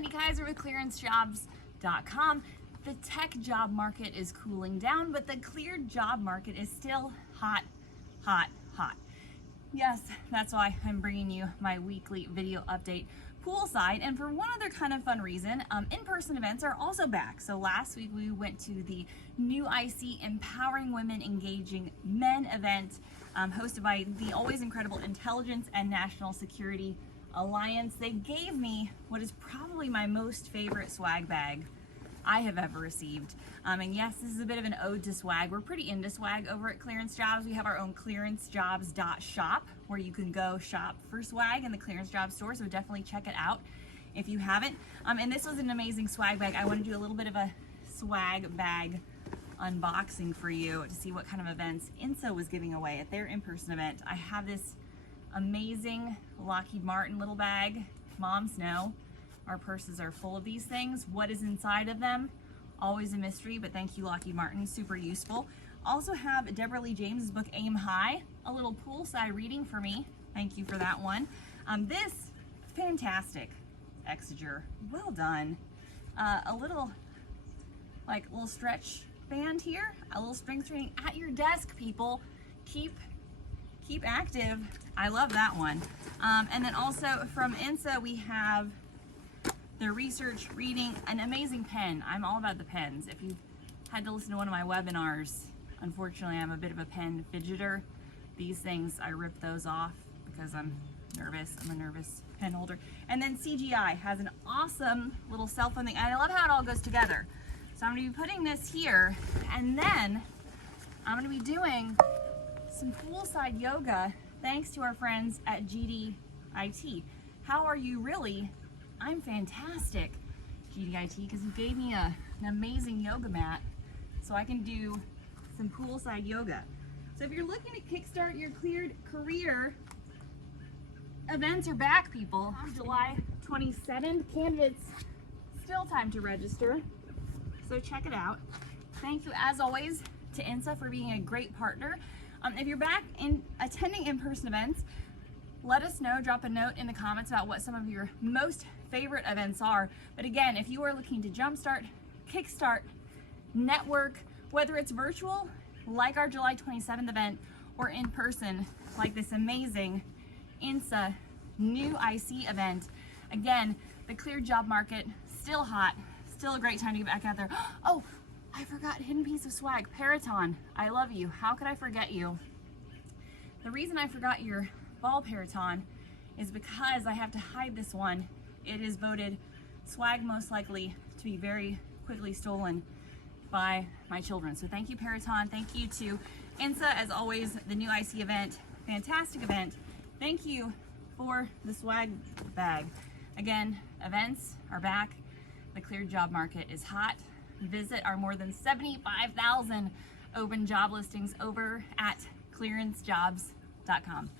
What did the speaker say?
Lindy Kaiser with clearancejobs.com. The tech job market is cooling down, but the cleared job market is still hot, hot, hot. Yes, that's why I'm bringing you my weekly video update poolside, and for one other kind of fun reason, in-person events are also back. So last week we went to the New IC Empowering Women Engaging Men event, hosted by the always incredible Intelligence and National Security Alliance. They gave me what is probably my most favorite swag bag I have ever received. And yes, this is a bit of an ode to swag. We're pretty into swag over at Clearance Jobs. We have our own clearancejobs.shop where you can go shop for swag in the Clearance Jobs store, so definitely check it out if you haven't. And this was an amazing swag bag. I want to do a little bit of a swag bag unboxing for you to see what kind of events INSA was giving away at their in-person event. I have this amazing Lockheed Martin little bag. Moms know our purses are full of these things. What is inside of them? Always a mystery, but thank you, Lockheed Martin, super useful. Also have Deborah Lee James's book, Aim High, a little poolside reading for me. Thank you for that one. This, fantastic Exeger, well done. A little stretch band here, a little strength training at your desk, people. Keep active. I love that one. And then also from INSA, we have the research reading, an amazing pen. I'm all about the pens. If you had to listen to one of my webinars, unfortunately I'm a bit of a pen fidgeter. These things, I rip those off because I'm nervous. I'm a nervous pen holder. And then CGI has an awesome little cell phone thing. And I love how it all goes together. So I'm gonna be putting this here, and then I'm gonna be doing some poolside yoga thanks to our friends at GDIT. How are you really? I'm fantastic, GDIT, because you gave me an amazing yoga mat so I can do some poolside yoga. So if you're looking to kickstart your cleared career, events are back, people. On July 27th, candidates, still time to register, so check it out. Thank you, as always, to INSA for being a great partner. If you're back in attending in-person events, let us know, drop a note in the comments about what some of your most favorite events are. But again, if you are looking to jumpstart, kickstart, network, whether it's virtual, like our July 27th event, or in person, like this amazing INSA New IC event, again, the cleared job market, still hot, still a great time to get back out there. Oh, I forgot, hidden piece of swag, Peraton, I love you. How could I forget you? The reason I forgot your ball Peraton is because I have to hide this one. It is voted swag most likely to be very quickly stolen by my children. So thank you, Peraton. Thank you to INSA, as always, the New IC event, fantastic event. Thank you for the swag bag. Again, events are back. The cleared job market is hot. Visit our more than 75,000 open job listings over at clearancejobs.com.